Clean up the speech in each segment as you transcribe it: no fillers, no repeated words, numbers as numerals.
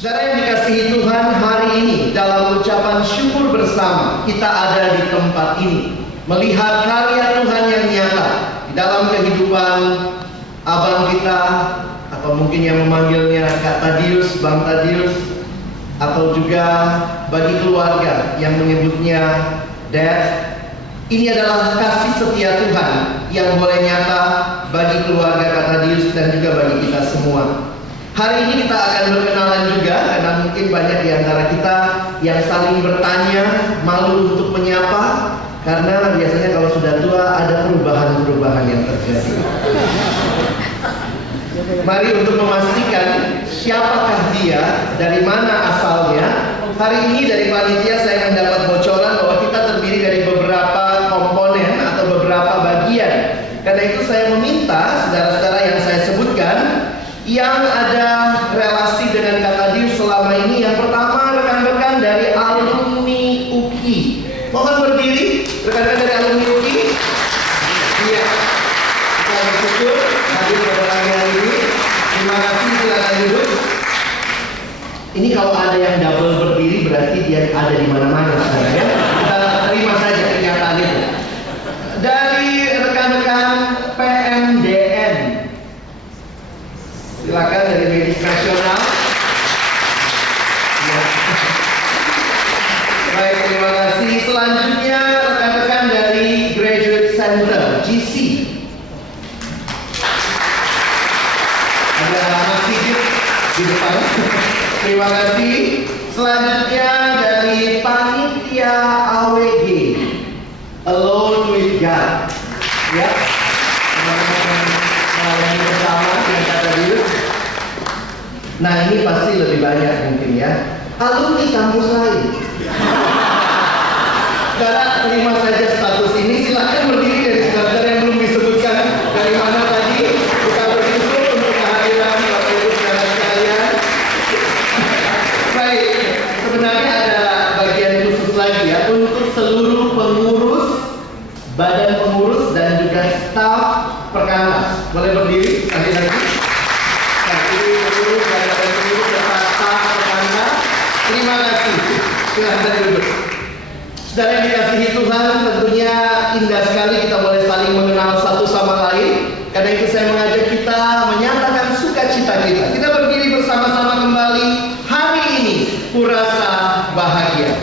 Saudara yang dikasihi Tuhan, hari ini dalam ucapan syukur bersama kita ada di tempat ini melihat karya Tuhan yang nyata di dalam kehidupan abang kita, atau mungkin yang memanggilnya Kak Tadius, Bang Tadius, atau juga bagi keluarga yang menyebutnya Dad. Ini adalah kasih setia Tuhan yang boleh nyata bagi keluarga Kak Tadius dan juga bagi kita semua. Hari ini kita akan berkenalan juga, karena mungkin banyak di antara kita yang saling bertanya, malu untuk menyapa, karena biasanya kalau sudah tua ada perubahan-perubahan yang terjadi. Mari untuk memastikan siapakah dia, dari mana asalnya. Hari ini dari panitia saya mendapat bocoran bahwa kita terdiri dari beberapa komponen atau beberapa bagian. Karena itu saya meminta saudara-saudara yang saya sebutkan yang ada relasi dengan Kak Tadius selama ini. Yang pertama, rekan-rekan dari alumni UKI. Mohon berdiri, rekan-rekan dari alumni UKI. Iya, kita bersyukur hadir pada pagi hari ini. Terima kasih, silakan duduk. Ini kalau ada yang double berdiri berarti dia ada di mana-mana, ya. Kita terima saja kenyataan itu. Dari rekan-rekan PMDN, silakan dari Medis Nasional. Ya. Baik, terima kasih. Selanjutnya rekan-rekan dari Graduate Center GC. Ada Mas Sigit di depan. Terima kasih. Selanjutnya dari panitia AWG, Alone with God. Ya, teman-teman bersama yang kata dulu. Nah, ini pasti lebih banyak mungkin ya. Alumni kampus lain. Saudara, terima saja status ini. Silakan berdiri dari saudara yang belum disebutkan dari mana tadi. Kita bersyukur untuk kehadiran Bapak Ibu saudara sekalian. Baik, sebenarnya ada bagian khusus lagi ya untuk seluruh pengurus, badan pengurus dan juga staf perkantas. Boleh berdiri nanti. Nah, ini pengurus dan badan pengurus serta staf perkantas. Terima kasih. Silakan duduk. Saudara yang dikasihi Tuhan, tentunya indah sekali kita boleh saling mengenal satu sama lain. Karena itu saya mengajak kita menyatakan sukacita kita. Kita berdiri bersama-sama kembali hari ini. Kurasa bahagia.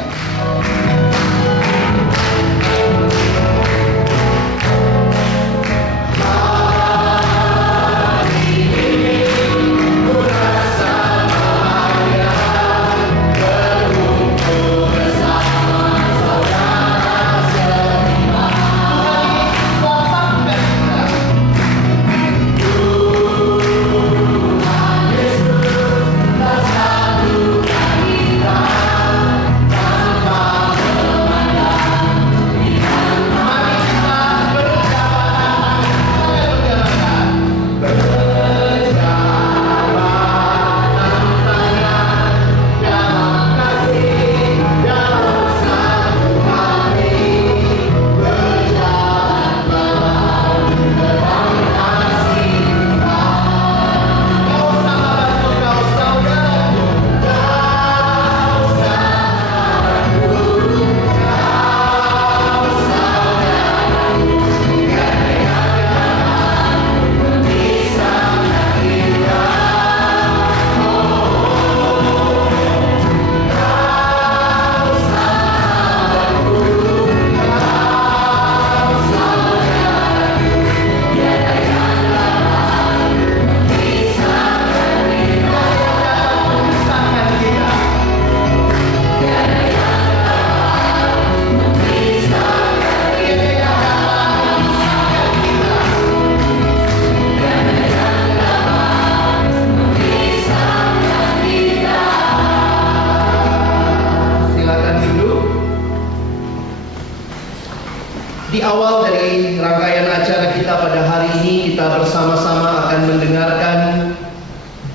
Di awal dari rangkaian acara kita pada hari ini, kita bersama-sama akan mendengarkan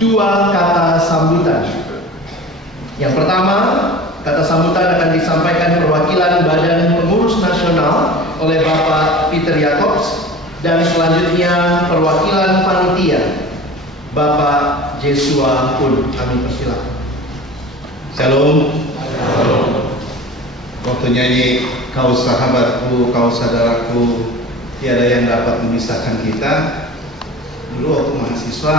dua kata sambutan. Yang pertama, kata sambutan akan disampaikan perwakilan Badan Pengurus Nasional oleh Bapak Peter Jacobs, dan selanjutnya perwakilan panitia Bapak Jesua Pun. Kami persilakan. Shalom. Waktu nyanyi kau sahabatku, kau saudaraku, tiada yang dapat memisahkan kita. Dulu waktu mahasiswa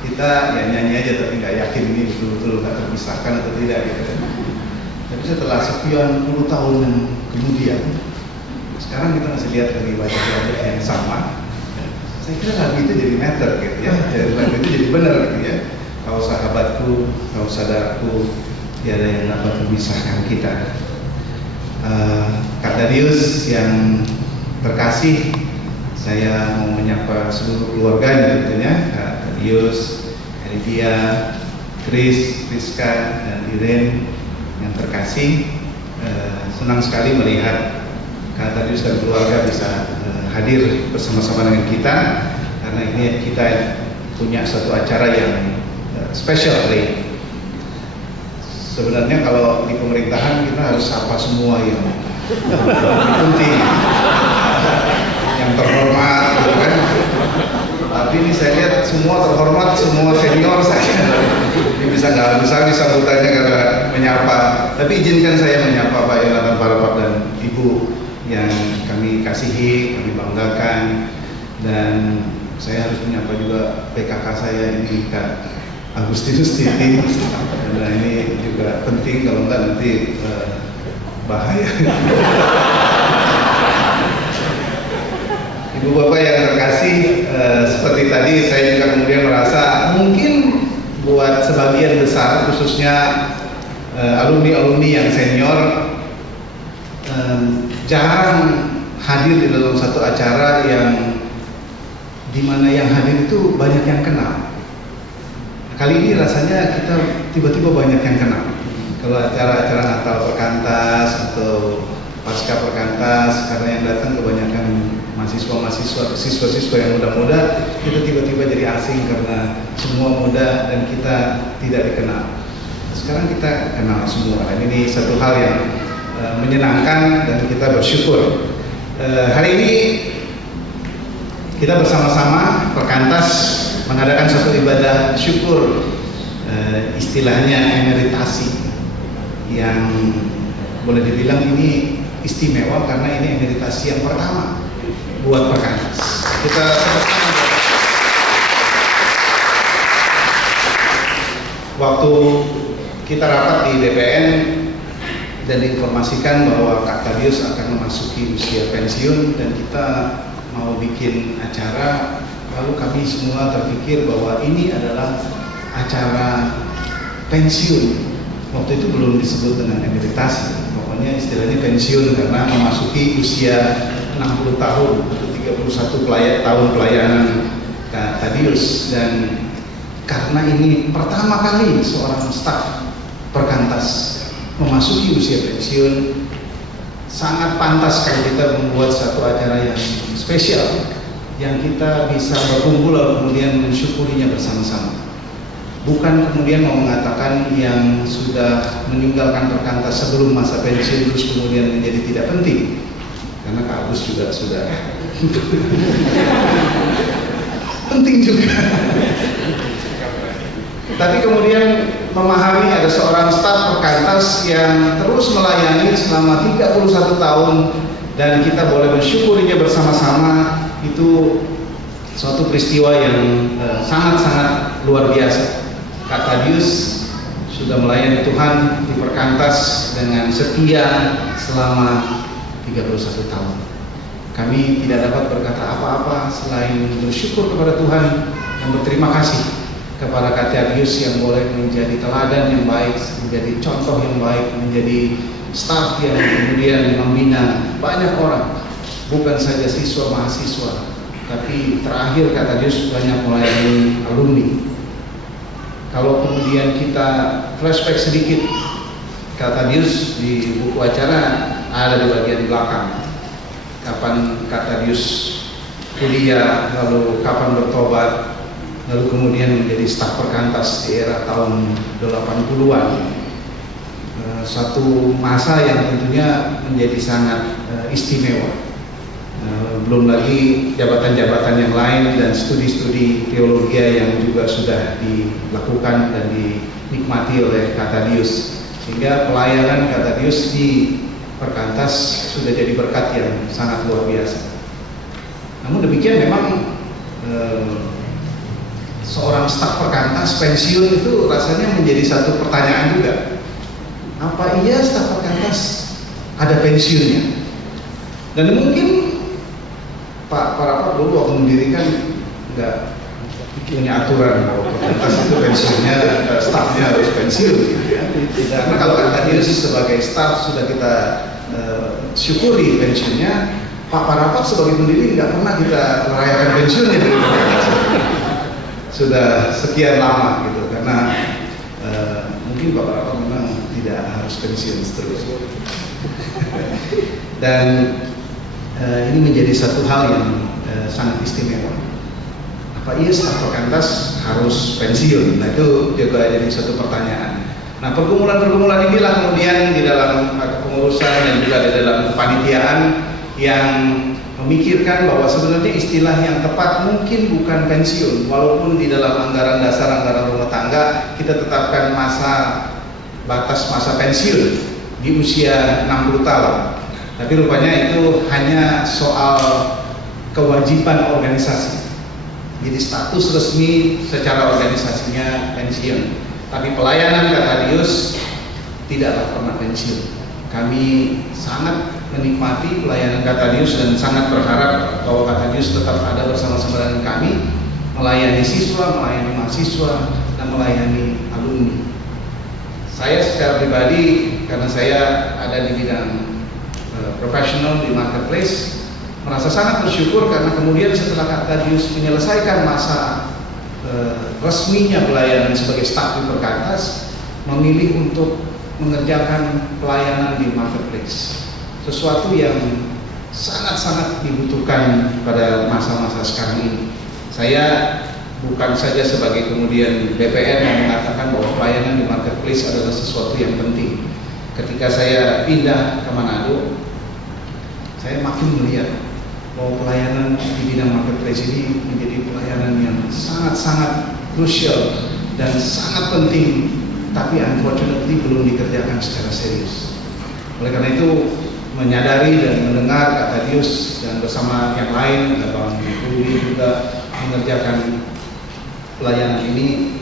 kita ya nyanyi aja tapi nggak yakin ini betul-betul nggak terpisahkan atau tidak gitu. Tapi setelah sekian puluh tahun kemudian, sekarang kita masih lihat dari wajah-wajah yang sama. Saya kira lagu itu jadi matter gitu ya, lagu itu jadi benar gitu ya. Kau sahabatku, kau saudaraku, tiada yang dapat memisahkan kita. Kak Darius yang terkasih, saya mau menyapa seluruh keluarganya tentunya, Kak Darius, Olivia, Chris, Rizka, dan Irene yang terkasih. Senang sekali melihat Kak Darius dan keluarga bisa hadir bersama-sama dengan kita, karena ini kita punya satu acara yang special day. Sebenarnya kalau di pemerintahan kita harus sapa semua yang penting, yang terhormat, gitu kan. Tapi ini saya lihat semua terhormat, semua senior saja. Ini bisa nggak bisa disambutannya karena menyapa. Tapi izinkan saya menyapa Pak Yonatan Parapat dan Ibu yang kami kasihi, kami banggakan, dan saya harus menyapa juga PKK saya ini Kak Agustinus Titi. Nah ini juga penting, kalau enggak nanti bahaya. Ibu Bapak yang terkasih, seperti tadi saya juga kemudian merasa mungkin buat sebagian besar khususnya alumni-alumni yang senior jarang hadir di dalam satu acara yang dimana yang hadir itu banyak yang kenal. Kali ini rasanya kita tiba-tiba banyak yang kenal. Kalau acara-acara Natal Perkantas atau Pasca Perkantas, karena yang datang kebanyakan mahasiswa-mahasiswa, siswa-siswa yang muda-muda, kita tiba-tiba jadi asing karena semua muda dan kita tidak dikenal. Sekarang kita kenal semua, dan ini satu hal yang menyenangkan dan kita bersyukur. Hari ini kita bersama-sama Perkantas mengadakan satu ibadah syukur, istilahnya emeritasi, yang boleh dibilang ini istimewa karena ini emeritasi yang pertama buat Perkantas. Kita waktu kita rapat di BPN dan diinformasikan bahwa Kak Darius akan memasuki usia pensiun dan kita mau bikin acara, lalu kami semua terpikir bahwa ini adalah acara pensiun. Waktu itu belum disebut dengan emeritasi, pokoknya istilahnya pensiun karena memasuki usia 60 tahun atau 31 tahun pelayanan Kak Darius. Dan karena ini pertama kali seorang staf Perkantas memasuki usia pensiun, sangat pantas kalau kita membuat satu acara yang spesial, yang kita bisa berkumpul lalu kemudian mensyukurinya bersama-sama. Bukan kemudian mau mengatakan yang sudah meninggalkan Perkantas sebelum masa pensiun terus kemudian menjadi tidak penting, karena Kak Agus juga sudah penting juga. Tapi kemudian memahami ada seorang staf Perkantas yang terus melayani selama 31 tahun dan kita boleh mensyukurinya bersama-sama, itu suatu peristiwa yang sangat-sangat luar biasa. Kak Darius sudah melayani Tuhan di Perkantas dengan setia selama 31 tahun. Kami tidak dapat berkata apa-apa selain bersyukur kepada Tuhan dan berterima kasih kepada Kak Darius yang boleh menjadi teladan yang baik, menjadi contoh yang baik, menjadi staf yang kemudian membina banyak orang, bukan saja siswa mahasiswa, tapi terakhir Kak Darius banyak melayani alumni. Kalau kemudian kita flashback sedikit, Kak Darius di buku acara ada di bagian belakang. Kapan Kak Darius kuliah, lalu kapan bertobat, lalu kemudian menjadi staf Perkantas di era tahun 80-an. Satu masa yang tentunya menjadi sangat istimewa. belum lagi jabatan-jabatan yang lain dan studi-studi teologi yang juga sudah dilakukan dan dinikmati oleh Kak Thaddeus, sehingga pelayanan Kak Thaddeus di Perkantas sudah jadi berkat yang sangat luar biasa. Namun demikian memang seorang staf Perkantas pensiun itu rasanya menjadi satu pertanyaan juga. Apa iya staf Perkantas ada pensiunnya? Dan mungkin Pak Rapat dulu waktu mendirikan nggak punya aturan bahwa Perkantas itu pensiunnya, stafnya harus pensiun. Karena kalau Thaddeus sebagai staf sudah kita syukuri pensiunnya, Pak Rapat sebagai pendiri nggak pernah kita merayakan pensiunnya. Sudah sekian lama gitu, karena mungkin Pak Rapat memang tidak harus pensiun seterusnya. Dan ini menjadi satu hal yang sangat istimewa. Apa iya staf Perkantas harus pensiun? Nah itu juga jadi satu pertanyaan. Nah pergumulan-pergumulan inilah kemudian di dalam kepengurusan dan juga di dalam kepanitiaan yang memikirkan bahwa sebenarnya istilah yang tepat mungkin bukan pensiun, walaupun di dalam anggaran dasar, anggaran rumah tangga kita tetapkan batas masa pensiun di usia 60 tahun. Tapi rupanya itu hanya soal kewajiban organisasi. Jadi status resmi secara organisasinya pensiun. Tapi pelayanan Kak Thaddeus tidaklah pernah pensiun. Kami sangat menikmati pelayanan Kak Thaddeus dan sangat berharap bahwa Kak Thaddeus tetap ada bersama-sama dengan kami, melayani siswa, melayani mahasiswa, dan melayani alumni. Saya secara pribadi, karena saya ada di bidang profesional di marketplace, merasa sangat bersyukur karena kemudian setelah Kak Thaddeus menyelesaikan masa resminya pelayanan sebagai staf di Perkantas, memilih untuk mengerjakan pelayanan di marketplace, sesuatu yang sangat-sangat dibutuhkan pada masa-masa sekarang ini. Saya bukan saja sebagai kemudian BPN yang mengatakan bahwa pelayanan di marketplace adalah sesuatu yang penting. Ketika saya pindah ke Manado, saya makin melihat bahwa pelayanan di bidang marketplace ini menjadi pelayanan yang sangat-sangat krusial dan sangat penting, tapi unfortunately belum dikerjakan secara serius. Oleh karena itu, menyadari dan mendengar Kak Thaddeus dan bersama yang lain, ada Bang Rudi juga mengerjakan pelayanan ini,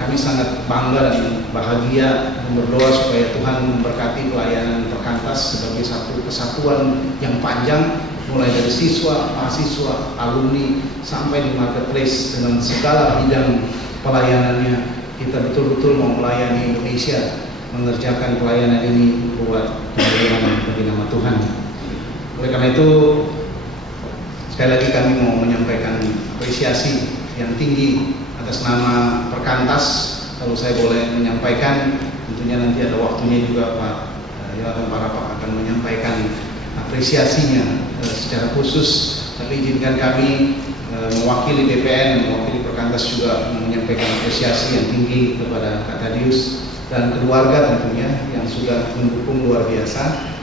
kami sangat bangga dan bahagia dan berdoa supaya Tuhan memberkati pelayanan Perkantas sebagai satu kesatuan yang panjang, mulai dari siswa, mahasiswa, alumni, sampai di marketplace dengan segala bidang pelayanannya. Kita betul-betul mau melayani Indonesia, mengerjakan pelayanan ini buat kemuliaan bagi nama Tuhan. Oleh karena itu, sekali lagi kami mau menyampaikan apresiasi yang tinggi atas nama Perkantas. Kalau saya boleh menyampaikan, tentunya nanti ada waktunya juga Pak Yonatan Parapak akan menyampaikan apresiasinya secara khusus. Tapi izinkan kami mewakili BPN, mewakili Perkantas juga menyampaikan apresiasi yang tinggi kepada Kak Thaddeus dan keluarga tentunya yang sudah mendukung luar biasa.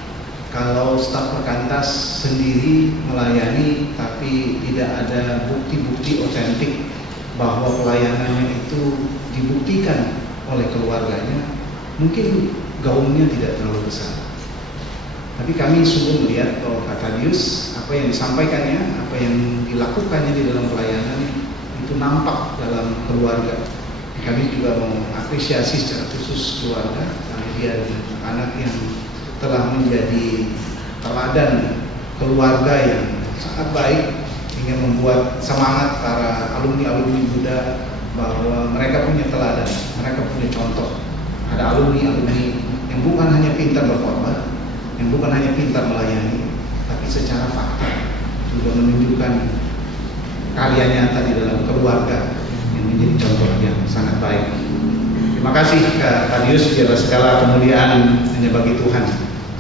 Kalau staf Perkantas sendiri melayani tapi tidak ada bukti-bukti otentik bahwa pelayanannya itu dibuktikan oleh keluarganya, mungkin gaungnya tidak terlalu besar. Tapi kami sungguh melihat bahwa Kak Thaddeus, apa yang disampaikannya, apa yang dilakukannya di dalam pelayanan itu nampak dalam keluarga. Kami juga mau apresiasi secara khusus keluarga, dia dan anak yang telah menjadi teladan keluarga yang sangat baik, hingga membuat semangat para alumni-alumni muda bahwa mereka punya teladan, mereka punya contoh. Ada alumni-alumni yang bukan hanya pintar berkorban, yang bukan hanya pintar melayani, tapi secara fakta juga menunjukkan karya nyata di dalam keluarga yang menjadi contoh yang sangat baik. Terima kasih Kak Thaddeus, biarlah segala kemuliaan hanya bagi Tuhan.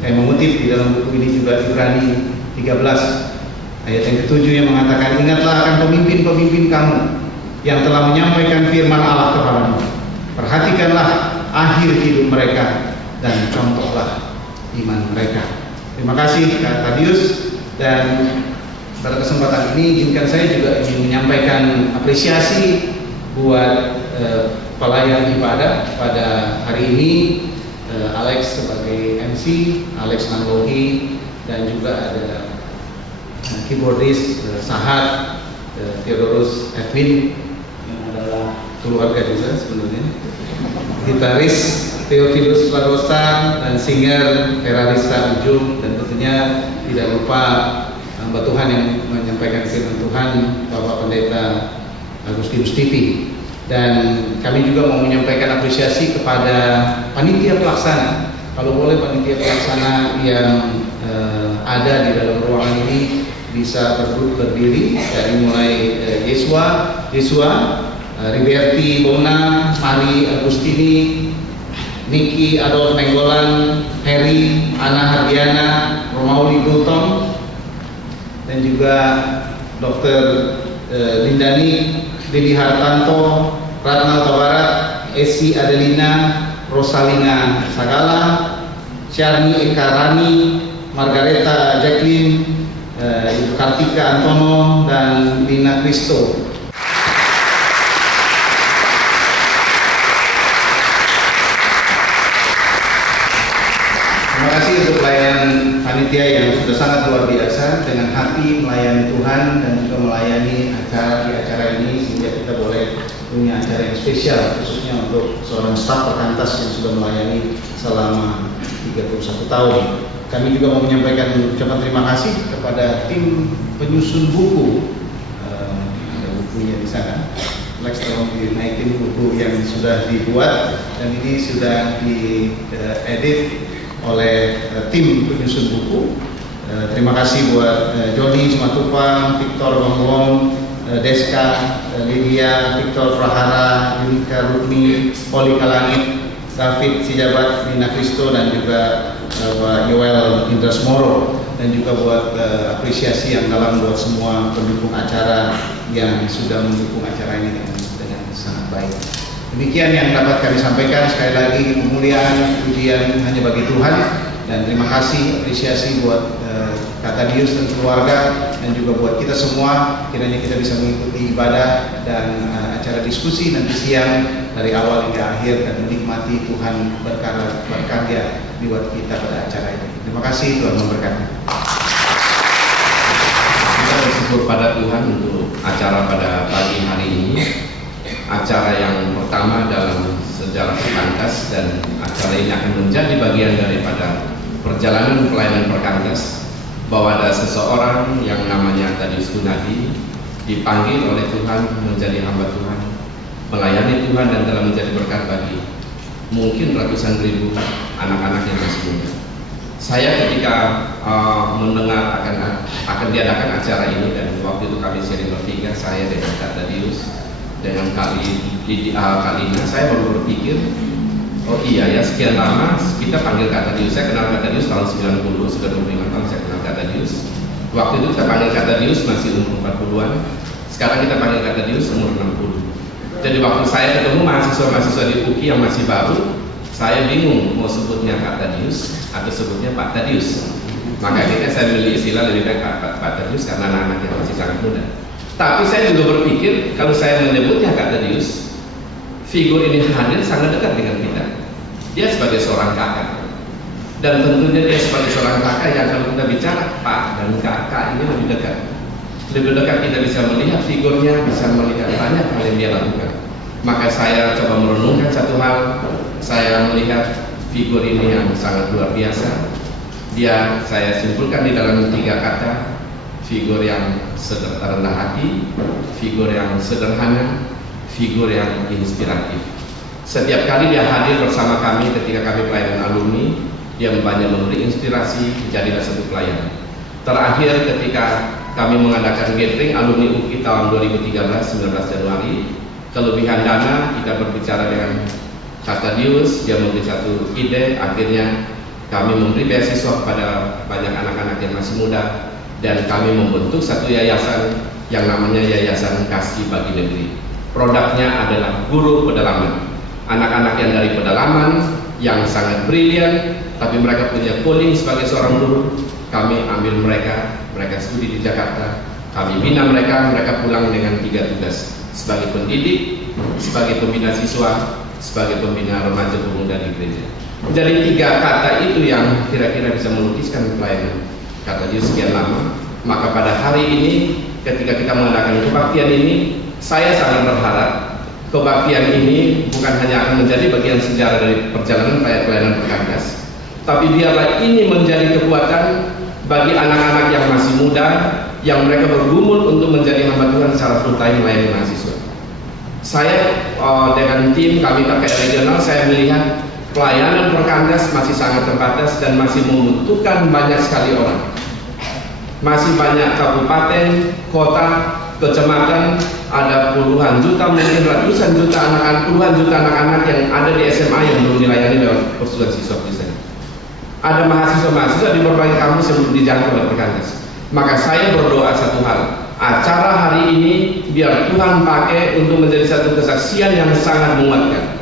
Saya mengutip di dalam buku ini juga Ibrani 13 ayat yang ke-7 yang mengatakan, ingatlah akan pemimpin-pemimpin kamu yang telah menyampaikan firman Allah kepadamu. Perhatikanlah akhir hidup mereka dan contohlah iman mereka. Terima kasih Kak Thaddeus. Dan pada kesempatan ini izinkan saya juga ingin menyampaikan apresiasi buat pelayan ibadah pada hari ini, Alex sebagai MC, Alex Nanlohi, dan juga ada keyboardist Sahat, Theodorus Edwin yang adalah keluarga juga sebenarnya, gitaris Theophilus Larosa, dan singer Ferarisa Ujung, dan tentunya tidak lupa hamba Tuhan yang menyampaikan firman Tuhan, Bapak Pendeta Agustinus Tipi. Dan kami juga mau menyampaikan apresiasi kepada panitia pelaksana. Kalau boleh panitia pelaksana yang ada di dalam ruangan ini bisa berdiri, dari mulai Yesua, Riberti Bona, Mari Agustini, Niki Adolf Nenggolan, Heri, Ana Hardiana, Romauli Gultom, dan juga Dr. Lindani, Didi Hartanto, Ratna Tabarat, Esi Adelina, Rosalina Sagala, Syarni Ekarani, Margareta Jacqueline, Ibu Kartika Antono, dan Lina Kristo. Terima kasih untuk pelayanan panitia yang sudah sangat luar biasa, dengan hati melayani Tuhan dan juga melayani di acara ini, sehingga kita boleh punya acara yang spesial khususnya untuk seorang staf perkantas yang sudah melayani selama 31 tahun. Kami juga mau menyampaikan ucapan terima kasih kepada tim penyusun buku. Ada bukunya di sana. Lex tolong dinaikin buku yang sudah dibuat, dan ini sudah diedit oleh tim penyusun buku. Terima kasih buat Joni Simatupang, Victor Bangwong, Deska, Lydia, Victor Prahara, Yunika Rukmi, Poli Kalangit, David Sijabat, Nina Kristo, dan juga Pak Yoel Indrasmoro, dan juga buat apresiasi yang dalam buat semua pendukung acara yang sudah mendukung acara ini dengan sangat baik. Demikian yang dapat kami sampaikan. Sekali lagi, kemuliaan, pujian hanya bagi Tuhan, dan terima kasih, apresiasi buat Kak Tadius dan keluarga, dan juga buat kita semua. Kiranya kita bisa mengikuti ibadah dan acara diskusi nanti siang dari awal hingga akhir, dan menikmati Tuhan berkarya buat kita pada acara ini. Terima kasih, Tuhan memberkati. Kita bersyukur pada Tuhan untuk acara pada pagi hari ini. Acara yang pertama dalam sejarah perkantas, dan acara ini akan menjadi bagian daripada perjalanan pelayanan perkantas, bahwa ada seseorang yang namanya Tadius Gunadi dipanggil oleh Tuhan menjadi hamba Tuhan, melayani Tuhan, dan telah menjadi berkat bagi mungkin ratusan ribu anak-anak yang masih muda. Saya ketika mendengar akan diadakan acara ini, dan waktu itu kami sharing bertiga, saya dengan Kak Tadius dengan Kalina, saya baru berpikir, oh iya ya, sekian lama kita panggil Kak Tadius. Saya kenal Kak Tadius tahun 90, sudah 25 tahun saya kenal Kak Tadius. Waktu itu kita panggil Kak Tadius masih umur 40-an. Sekarang kita panggil Kak Tadius umur 60. Jadi waktu saya ketemu mahasiswa-mahasiswa di UKI yang masih baru, saya bingung mau sebutnya Kak Tadius atau sebutnya Pak Tadius. Maka akhirnya saya beli istilah lebih baik Pak Tadius karena anak-anak yang masih sangat muda. Tapi saya juga berpikir, kalau saya menyebutnya Kak Tadius, figur ini hadir sangat dekat dengan kita. Dia sebagai seorang kakak, dan tentunya dia sebagai seorang kakak yang kalau kita bicara Pak dan Kakak ini lebih dekat. Lebih dekat kita bisa melihat figurnya, bisa melihat banyak hal yang dia lakukan. Maka saya coba merenungkan satu hal, saya melihat figur ini yang sangat luar biasa. Dia saya simpulkan di dalam 3 kata: figur yang rendah hati, figur yang sederhana, figur yang inspiratif. Setiap kali dia hadir bersama kami ketika kami pelayanan alumni, dia banyak memberi inspirasi, jadilah satu pelayan. Terakhir ketika kami mengadakan gathering alumni UKI tahun 2013, 19 Januari, kelebihan dana, kita berbicara dengan Kak Tadius, dia memberi satu ide, akhirnya kami memberi beasiswa kepada banyak anak-anak yang masih muda, dan kami membentuk satu yayasan yang namanya Yayasan Kasih Bagi Negeri. Produknya adalah guru pedalaman. Anak-anak yang dari pedalaman yang sangat brilian, tapi mereka punya calling sebagai seorang guru. kami ambil mereka studi di Jakarta, kami bina mereka pulang dengan 3 tugas: sebagai pendidik, sebagai pembina siswa, sebagai pembina remaja pemuda di gereja. Jadi 3 kata itu yang kira-kira bisa melukiskan pelayanan kata Dios sekian lama. Maka pada hari ini ketika kita mengadakan kebaktian ini, saya sangat berharap kebaktian ini bukan hanya akan menjadi bagian sejarah dari perjalanan pelayanan Perkantas, tapi biarlah ini menjadi kekuatan bagi anak-anak yang masih muda, yang mereka bergumul untuk menjadi hamba Tuhan secara full time melayani mahasiswa. Saya dengan tim kami terkait regional, saya melihat pelayanan Perkantas masih sangat terbatas dan masih membutuhkan banyak sekali orang. Masih banyak kabupaten, kota, kecamatan, ada puluhan juta, mungkin ratusan juta anak-anak, puluhan juta anak-anak yang ada di SMA yang belum dilayani dalam persetujuan siswa di sana. Ada mahasiswa-mahasiswa di berbagai kampus yang belum dijangkau oleh Perkantas. Maka saya berdoa satu hal, acara hari ini biar Tuhan pakai untuk menjadi satu kesaksian yang sangat menguatkan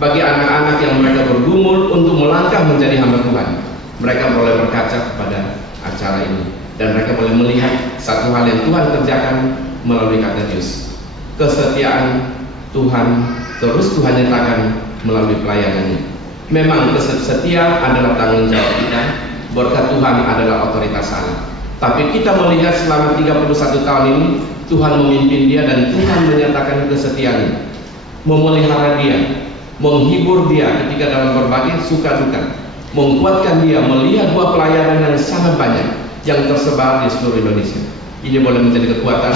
bagi anak-anak yang mereka bergumul untuk melangkah menjadi hamba Tuhan. Mereka boleh berkaca kepada acara ini dan mereka boleh melihat satu hal yang Tuhan kerjakan melalui kata Dios. Kesetiaan Tuhan terus Tuhan nyatakan melalui pelayanannya. Memang setia adalah tanggung jawab kita, berkat Tuhan adalah otoritas Allah. Tapi kita melihat selama 31 tahun ini Tuhan memimpin dia dan Tuhan menyatakan kesetiaannya, memelihara dia, menghibur dia ketika dalam berbagai suka duka, menguatkan dia melihat buah pelayanan yang sangat banyak yang tersebar di seluruh Indonesia. Ini boleh menjadi kekuatan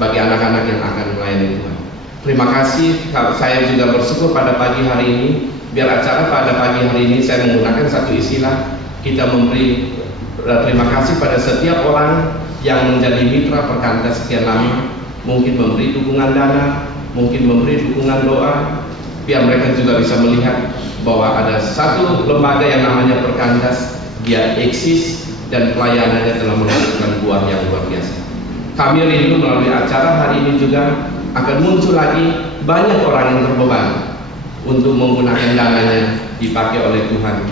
bagi anak-anak yang akan melayani Tuhan. Terima kasih. Saya juga bersyukur pada pagi hari ini, biar acara pada pagi hari ini saya menggunakan satu istilah, kita memberi terima kasih pada setiap orang yang menjadi mitra Perkantas sekian lama, mungkin memberi dukungan dana, mungkin memberi dukungan doa, biar mereka juga bisa melihat bahwa ada satu lembaga yang namanya Perkantas, dia eksis dan pelayanannya telah menghasilkan buah yang luar biasa. Kami rindu melalui acara hari ini juga akan muncul lagi banyak orang yang terbeban untuk menggunakan dananya dipakai oleh Tuhan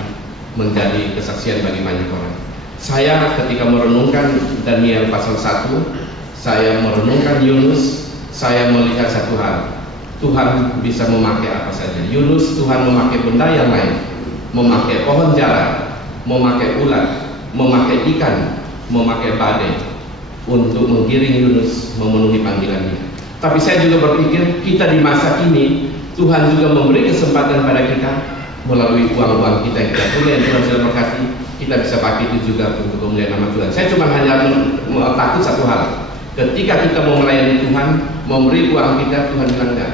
menjadi kesaksian bagi banyak orang. Saya ketika merenungkan Daniel pasal 1, saya merenungkan Yunus, saya melihat satu hal, Tuhan bisa memakai apa saja. Yunus Tuhan memakai benda yang lain, memakai pohon jara, memakai ulat, memakai ikan, memakai badai untuk menggiring Yunus memenuhi panggilannya. Tapi saya juga berpikir kita di masa ini Tuhan juga memberi kesempatan pada kita melalui uang-uang kita yang kita punya yang Tuhan sudah berkati, kita bisa pakai itu juga untuk kemuliaan nama Tuhan. Saya cuma hanya takut satu hal, ketika kita mau melayani Tuhan, memberi uang kita, Tuhan bilang enggak,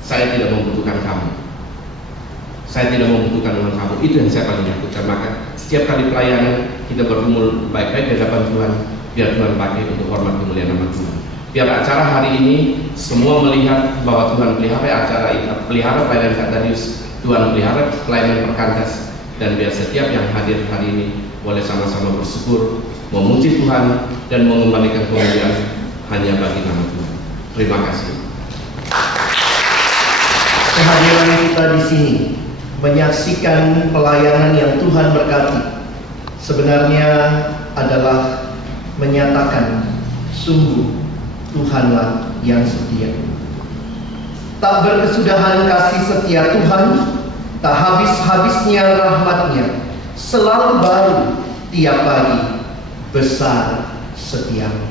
saya tidak membutuhkan kamu, saya tidak membutuhkan uang kamu. Itu yang saya paling takutkan. Maka setiap kali pelayanan kita bergumul baik-baik di hadapan Tuhan, biar Tuhan pakai untuk hormat kemuliaan nama Tuhan. Biar acara hari ini semua melihat bahwa Tuhan pelihara acara ini, pelihara pelayanan kata Dios, Tuhan pelihara pelayanan Perkantas, dan biar setiap yang hadir hari ini boleh sama-sama bersyukur, memuji Tuhan dan mengembalikan kemuliaan hanya bagi nama Tuhan. Terima kasih. Kehadiran kita di sini menyaksikan pelayanan yang Tuhan berkati sebenarnya adalah menyatakan sungguh Tuhanlah yang setia. Tak berkesudahan kasih setia Tuhan, tak habis-habisnya rahmat-Nya, selalu baru tiap pagi, besar setiamu.